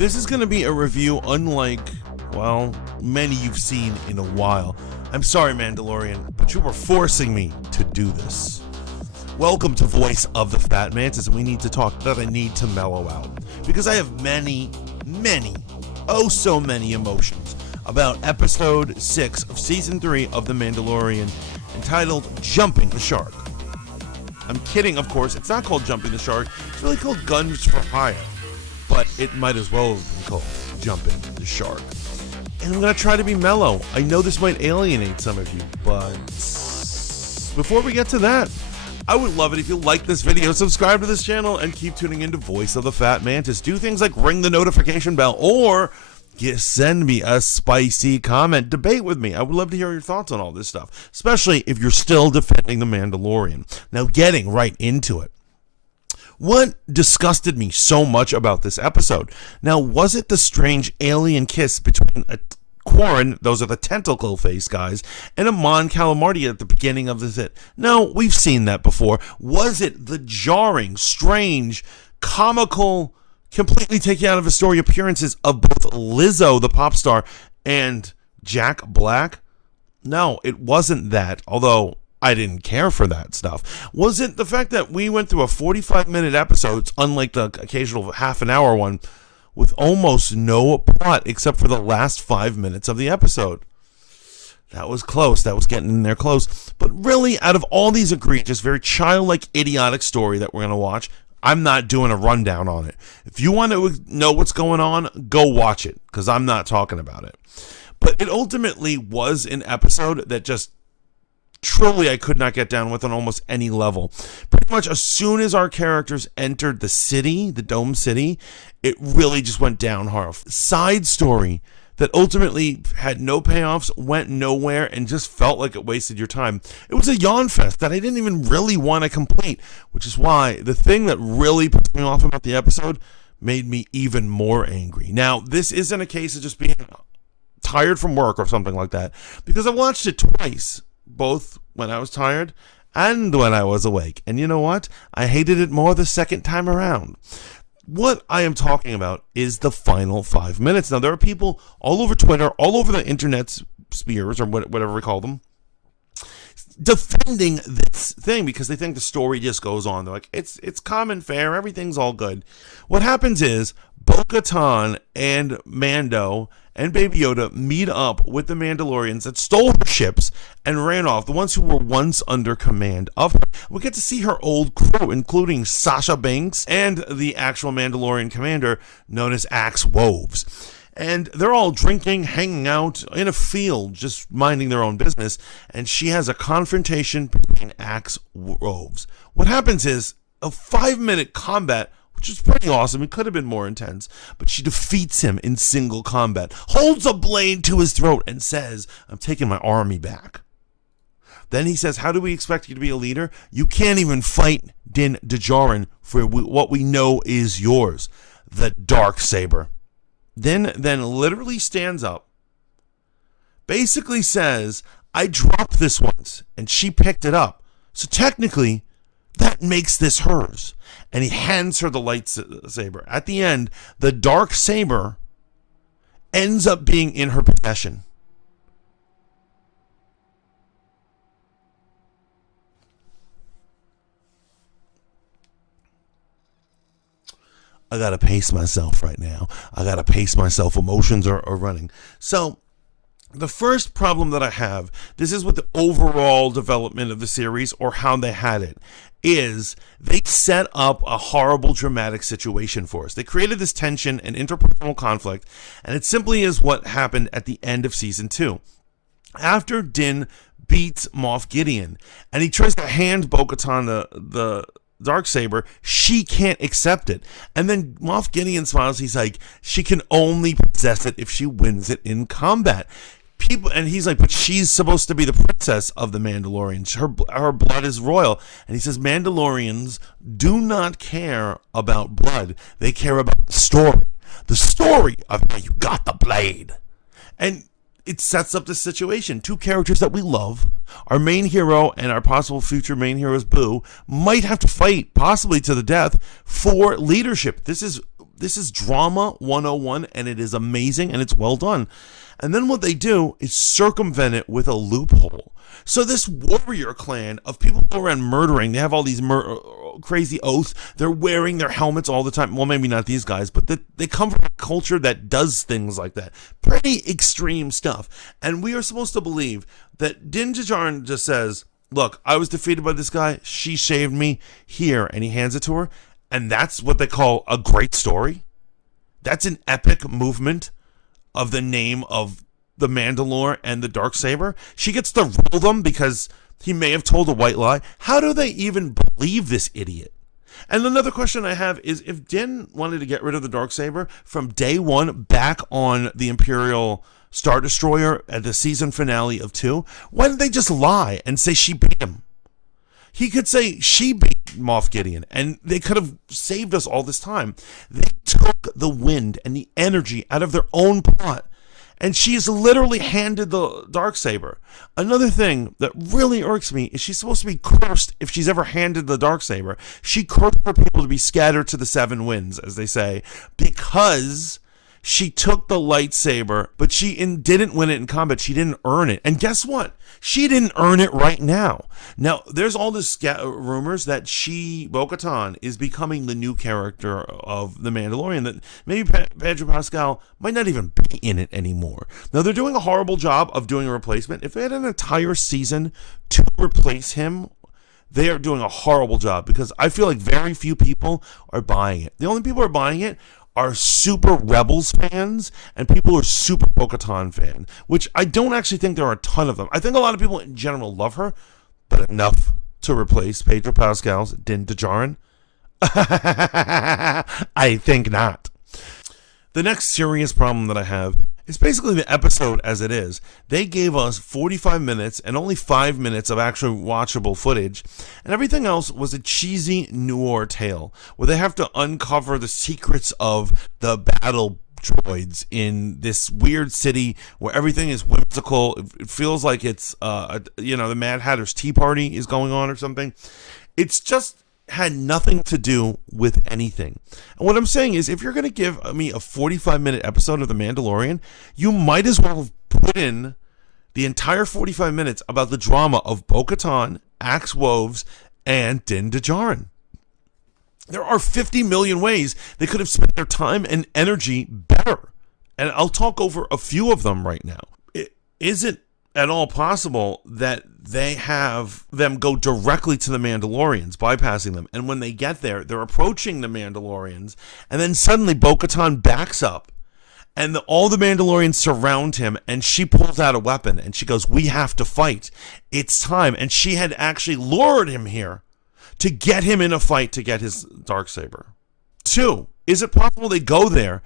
This is going to be a review unlike, well, many you've seen in a while. I'm sorry, Mandalorian, but you were forcing me to do this. Welcome to Voice of the Fat Mantis, and we need to talk that I need to mellow out. Because I have many, oh so many emotions about episode 6 of season 3 of The Mandalorian, entitled Jumping the Shark. I'm kidding, of course, it's not called Jumping the Shark, it's really called Guns for Hire. But it might as well have been called Jumping the Shark. And I'm going to try to be mellow. I know this might alienate some of you, but before we get to that, I would love it if you like this video, subscribe to this channel, and keep tuning into Voice of the Fat Mantis. Do things like ring the notification bell, or send me a spicy comment. Debate with me. I would love to hear your thoughts on all this stuff, especially if you're still defending The Mandalorian. Now, getting right into it. What disgusted me so much about this episode? Now, was it the strange alien kiss between a Quarren, those are the tentacle face guys, and a Mon Calamari at the beginning of the No, we've seen that before. Was it the jarring, strange, comical, completely taken out of a story appearances of both Lizzo, the pop star, and Jack Black? No, it wasn't that, although I didn't care for that stuff. Was it the fact that we went through a 45-minute episode, unlike the occasional half-an-hour one, with almost no plot except for the last 5 minutes of the episode? That was close. That was getting in there close. But really, out of all these egregious, very childlike, idiotic story that we're going to watch, I'm not doing a rundown on it. If you want to know what's going on, go watch it, because I'm not talking about it. But it ultimately was an episode that just truly I could not get down with on almost any level. Pretty much as soon as our characters entered the city, the Dome City, it really just went down hard. Side story that ultimately had no payoffs, went nowhere, and just felt like it wasted your time. It was a yawn fest that I didn't even really want to complete, which is why the thing that really pissed me off about the episode made me even more angry. Now, this isn't a case of just being tired from work or something like that, because I watched it twice, both when I was tired and when I was awake. And you know what? I hated it more the second time around. What I am talking about is the final 5 minutes. Now, there are people all over Twitter, all over the internet spheres, or whatever we call them, defending this thing because they think the story just goes on. They're like, it's common fare, everything's all good. What happens is bo-katan and Mando and Baby Yoda meet up with the Mandalorians that stole her ships and ran off, the ones who were once under command of her. We get to see her old crew, including Sasha Banks and the actual Mandalorian commander known as Axe Woves. And they're all drinking, hanging out in a field, just minding their own business, and she has a confrontation between Axe Woves. What happens is a 5-minute combat, which is pretty awesome. It could have been more intense, but she defeats him in single combat, holds a blade to his throat, and says, "I'm taking my army back." Then he says, "How do we expect you to be a leader? You can't even fight Din Djarin for what we know is yours, the Dark Saber." Then literally stands up, basically says, "I dropped this once, and she picked it up. So technically, that makes this hers." And he hands her the lightsaber. At the end, the Dark Saber ends up being in her possession. I gotta pace myself right now. I gotta pace myself. Emotions are running. So, the first problem that I have, this is with the overall development of the series, or how they had it, is they set up a horrible dramatic situation for us. They created this tension and interpersonal conflict, and it simply is what happened at the end of season 2. After Din beats Moff Gideon, and he tries to hand bo-katan the Dark Saber, she can't accept it. And then Moff Gideon smiles. He's like, she can only possess it if she wins it in combat. And he's like, but she's supposed to be the princess of the Mandalorians. Her blood is royal. And he says, Mandalorians do not care about blood. They care about the story of how you got the blade. And it sets up this situation. Two characters that we love, our main hero and our possible future main hero's Boo, might have to fight, possibly to the death, for leadership. This is This is drama 101, and it is amazing, and it's well done. And then what they do is circumvent it with a loophole. So this warrior clan of people go around murdering, they have all these crazy oaths. They're wearing their helmets all the time. Well, maybe not these guys, but they come from a culture that does things like that. Pretty extreme stuff. And we are supposed to believe that Din Djarin just says, look, I was defeated by this guy. She saved me here. And he hands it to her. And that's what they call a great story. That's an epic movement of the name of the Mandalore and the Dark Saber. She gets to rule them because he may have told a white lie. How do they even believe this idiot? And another question I have is, if Din wanted to get rid of the Dark Saber from day one back on the Imperial Star Destroyer at the season finale of 2, why didn't they just lie and say she beat him? He could say she beat Moff Gideon, and they could have saved us all this time. They took the wind and the energy out of their own plot, and she's literally handed the Darksaber. Another thing that really irks me is she's supposed to be cursed if she's ever handed the Darksaber. She cursed for people to be scattered to the 7 winds, as they say, because she took the lightsaber, but she didn't win it in combat. She didn't earn it. And guess what? She didn't earn it right now. Now, there's all this rumors that bo-katan, is becoming the new character of The Mandalorian, that maybe Pedro Pascal might not even be in it anymore. Now, they're doing a horrible job of doing a replacement. If they had an entire season to replace him, they are doing a horrible job, because I feel like very few people are buying it. The only people who are buying it are super Rebels fans and people who are super bo-katan fan, which I don't actually think there are a ton of them. I think a lot of people in general love her, but enough to replace Pedro Pascal's Din Djarin? I think not. The next serious problem that I have is basically the episode as it is. They gave us 45 minutes and only 5 minutes of actually watchable footage, and everything else was a cheesy noir tale where they have to uncover the secrets of the battle droids in this weird city where everything is whimsical. It feels like it's the Mad Hatter's Tea Party is going on or something. It's just had nothing to do with anything. And what I'm saying is, if you're going to give me a 45-minute episode of The Mandalorian, you might as well have put in the entire 45 minutes about the drama of Bo-Katan, Axe Woves, and Din Djarin. There are 50 million ways they could have spent their time and energy better. And I'll talk over a few of them right now. Is it at all possible that they have them go directly to the Mandalorians, bypassing them, and when they get there, they're approaching the Mandalorians, and then suddenly Bo-Katan backs up, and all the Mandalorians surround him, and she pulls out a weapon, and she goes, "We have to fight. It's time." And she had actually lured him here to get him in a fight to get his Darksaber. 2, is it possible they go there?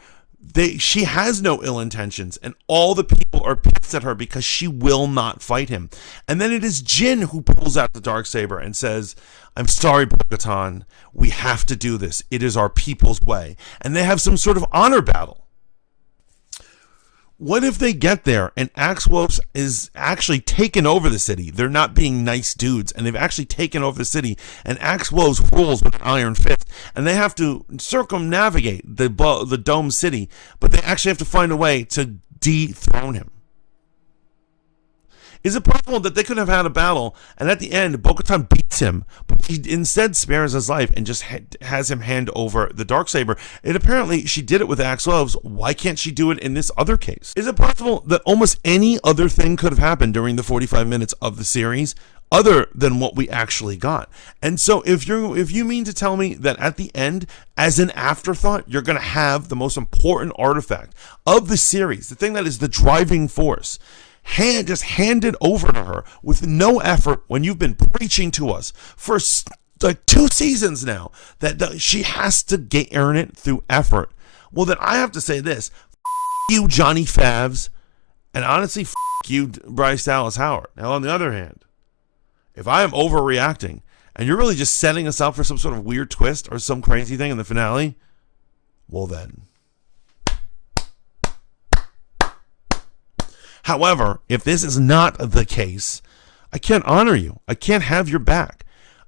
She has no ill intentions, and all the people are pissed at her because she will not fight him. And then it is Jin who pulls out the Darksaber and says, "I'm sorry, Bo-Katan, we have to do this. It is our people's way." And they have some sort of honor battle. What if they get there and Axe Woves is actually taken over the city? They're not being nice dudes, and they've actually taken over the city, and Axe Woves rules with an iron fist, and they have to circumnavigate the dome city, but they actually have to find a way to dethrone him. Is it possible that they could have had a battle, and at the end, Bo-Katan beats him, but he instead spares his life and just has him hand over the Darksaber? And apparently, she did it with Axe Woves. Why can't she do it in this other case? Is it possible that almost any other thing could have happened during the 45 minutes of the series other than what we actually got? And so if you mean to tell me that at the end, as an afterthought, you're going to have the most important artifact of the series, the thing that is the driving force, just hand it over to her with no effort, when you've been preaching to us for like 2 seasons now that she has to earn it through effort? Well, then I have to say this: you, Johnny Favs, and honestly, you, Bryce Dallas Howard. Now, on the other hand, if I am overreacting and you're really just setting us up for some sort of weird twist or some crazy thing in the finale, well then. However, if this is not the case, I can't honor you. I can't have your back.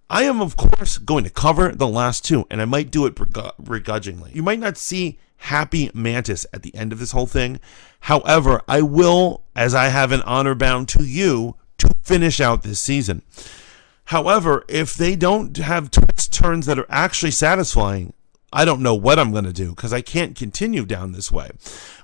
I am, of course, going to cover the last two, and I might do it begrudgingly. You might not see Happy Mantis at the end of this whole thing. However, I will, as I have an honor bound to you, to finish out this season. However, if they don't have twists, turns that are actually satisfying, I don't know what I'm going to do, because I can't continue down this way.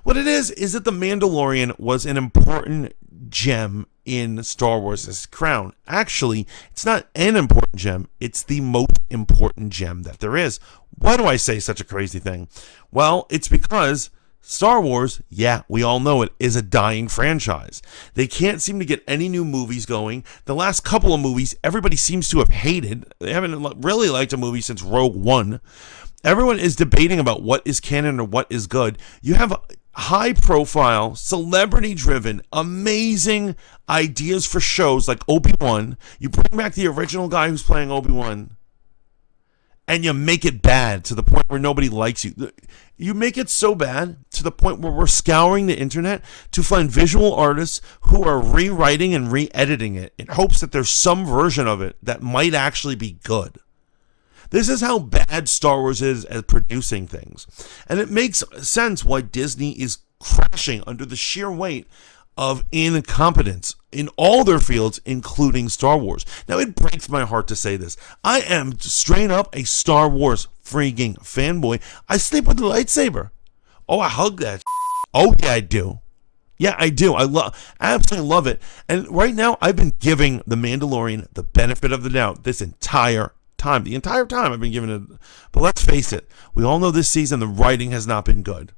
What it is that The Mandalorian was an important gem in Star Wars' crown. Actually, it's not an important gem, it's the most important gem that there is. Why do I say such a crazy thing? Well, it's because Star Wars, yeah, we all know it, is a dying franchise. They can't seem to get any new movies going. The last couple of movies, everybody seems to have hated. They haven't really liked a movie since Rogue One. Everyone is debating about what is canon or what is good. You have high-profile, celebrity-driven, amazing ideas for shows like Obi-Wan. You bring back the original guy who's playing Obi-Wan, and you make it bad to the point where nobody likes you. You make it so bad to the point where we're scouring the internet to find visual artists who are rewriting and re-editing it in hopes that there's some version of it that might actually be good. This is how bad Star Wars is at producing things. And it makes sense why Disney is crashing under the sheer weight of incompetence in all their fields, including Star Wars. Now, it breaks my heart to say this. I am straight up a Star Wars freaking fanboy. I sleep with the lightsaber. Oh, I hug that. Oh, yeah, I do. Yeah, I do. I absolutely love it. And right now, I've been giving The Mandalorian the benefit of the doubt this entire time. The entire time I've been giving it. But let's face it, we all know this season the writing has not been good.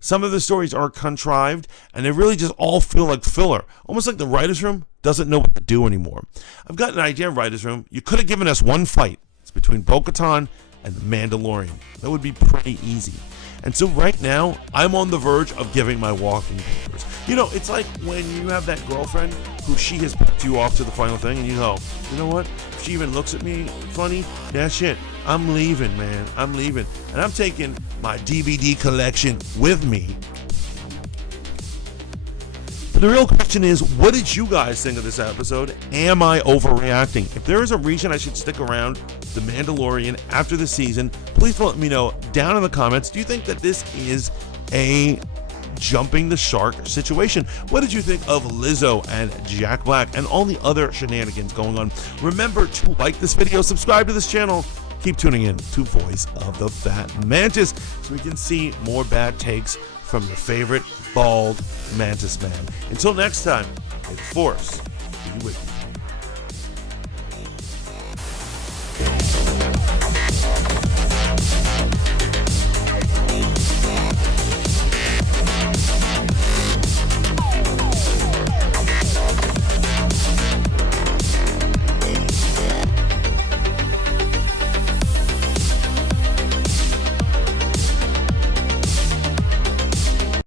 Some of the stories are contrived, and they really just all feel like filler. Almost like the writer's room doesn't know what to do anymore. I've got an idea, writer's room. You could have given us one fight. It's between bo-katan and the Mandalorian. That would be pretty easy. And so right now, I'm on the verge of giving my walking papers. You know, it's like when you have that girlfriend who she has picked you off to the final thing, and you go, you know what? If she even looks at me funny, that's it. I'm leaving, man. I'm leaving. And I'm taking my DVD collection with me. But the real question is, what did you guys think of this episode? Am I overreacting? If there is a reason I should stick around The Mandalorian after the season, please let me know down in the comments. Do you think that this is a jumping the shark situation? What did you think of Lizzo and Jack Black and all the other shenanigans going on? Remember to like this video, subscribe to this channel, keep tuning in to Voice of the Fat Mantis so we can see more bad takes from your favorite bald mantis man. Until next time, may the Force be with you.